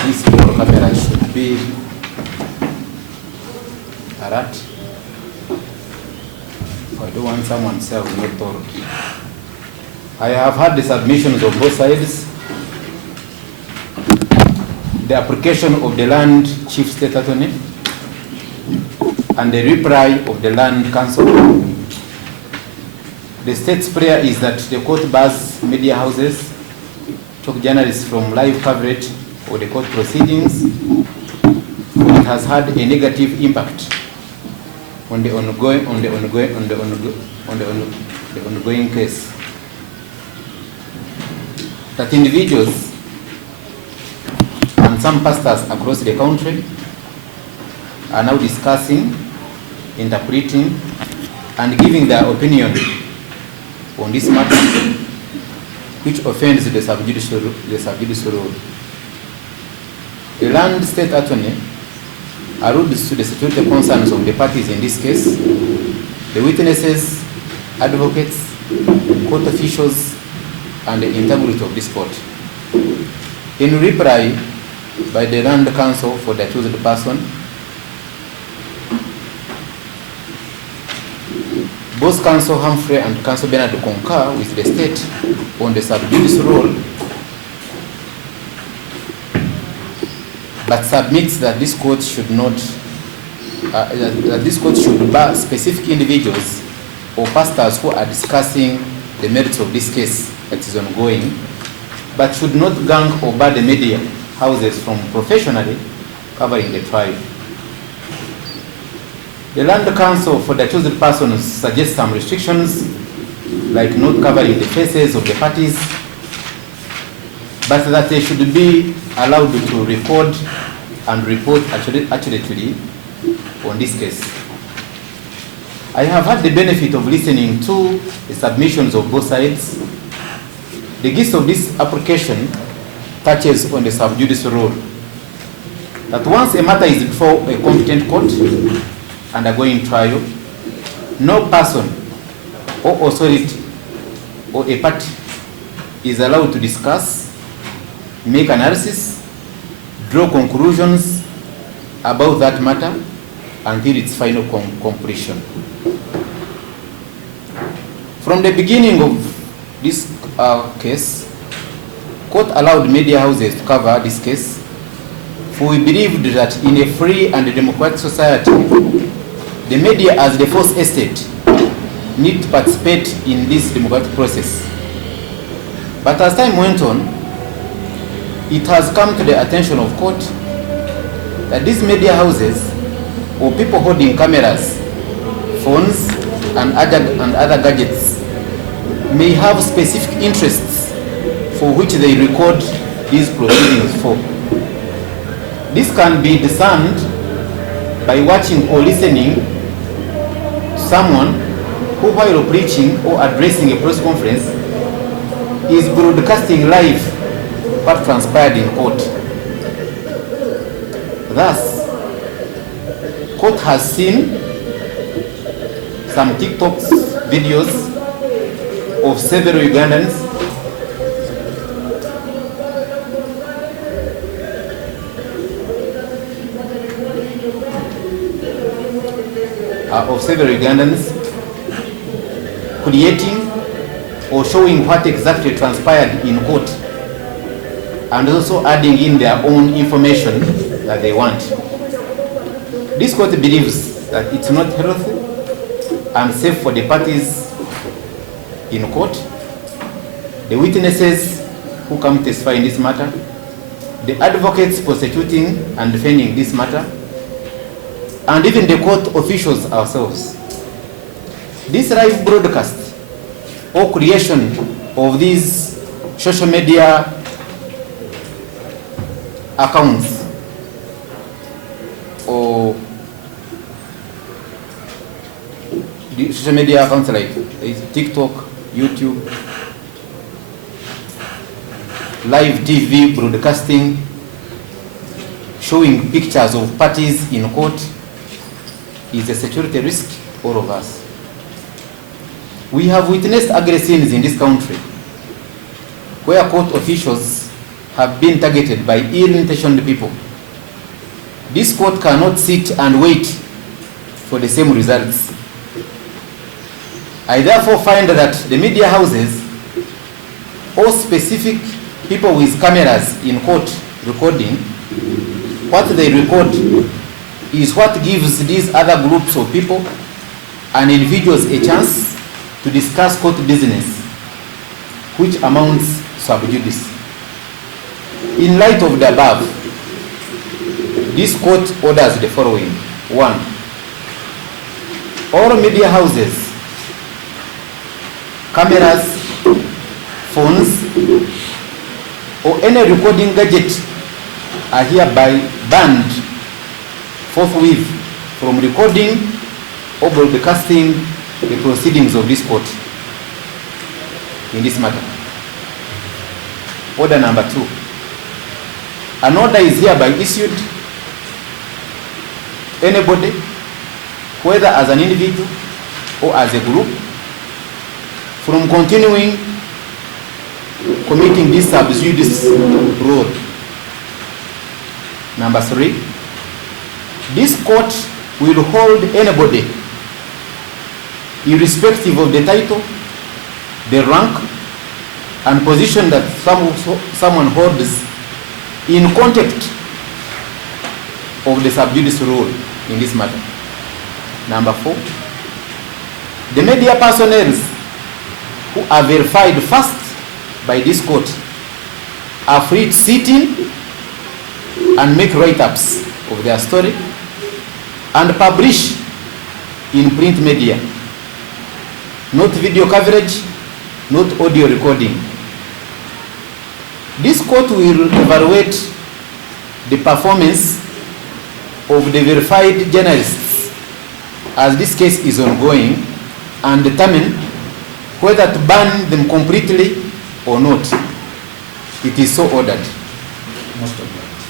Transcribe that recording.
these video cameras should be alert. I don't want someone to say I was not told. I have had the submissions of both sides. The application of the Land Chief State Attorney and the reply of the Land Council. The state's prayer is that the court bars media houses, talk journalists from live coverage of the court proceedings. It has had a negative impact on the ongoing case. That individuals and some pastors across the country are now discussing, interpreting, and giving their opinion on this matter, which offends the subjudicial rule. The Land State Attorney alludes to the security concerns of the parties in this case, the witnesses, advocates, court officials, and the integrity of this court. In reply by the Land Council for the accused person, both Counsel Humphrey and Counsel Bernard concur with the state on the subjudicial role, but submits that this court should not, bar specific individuals or pastors who are discussing the merits of this case that is ongoing, but should not gang or bar the media houses from professionally covering the trial. The Land Council for the accused persons suggests some restrictions, like not covering the faces of the parties, but that they should be allowed to record and report accurately on this case. I have had the benefit of listening to the submissions of both sides. The gist of this application touches on the subjudicial rule, that once a matter is before a competent court undergoing trial, no person or authority or a party is allowed to discuss, make analysis, draw conclusions about that matter until its final completion. From the beginning of this case, court allowed media houses to cover this case, for we believed that in a free and democratic society, the media as the first estate need to participate in this democratic process. But as time went on, it has come to the attention of court that these media houses, or people holding cameras, phones, and other gadgets, may have specific interests for which they record these proceedings for. This can be discerned by watching or listening to someone who, while preaching or addressing a press conference, is broadcasting live what transpired in court. Thus, court has seen some TikToks videos of several Ugandans creating or showing what exactly transpired in court, and also adding in their own information that they want. This court believes that it's not healthy and safe for the parties in court, the witnesses who come testify in this matter, the advocates prosecuting and defending this matter, and even the court officials ourselves. This live broadcast or creation of these social media accounts or the social media accounts like TikTok, YouTube, live TV broadcasting, showing pictures of parties in court, is a security risk for all of us. We have witnessed aggressives in this country where court officials have been targeted by ill-intentioned people. This court cannot sit and wait for the same results. I therefore find that the media houses or specific people with cameras in court recording, what they record is what gives these other groups of people and individuals a chance to discuss court business, which amounts sub judice. In light of the above, this court orders the following. 1. All media houses, cameras, phones, or any recording gadget are hereby banned forthwith from recording or broadcasting the proceedings of this court in this matter. Order number 2. An order is hereby issued. Anybody, whether as an individual or as a group, from continuing committing this sub judice role. Number 3, this court will hold anybody, irrespective of the title, the rank, and position that someone holds, in contempt of the sub judice rule in this matter. Number 4, the media personnel who are verified first by this court are free to sit in and make write-ups of their story and publish in print media, not video coverage, not audio recording. This court will evaluate the performance of the verified journalists as this case is ongoing and determine whether to ban them completely or not. It is so ordered. Most of them.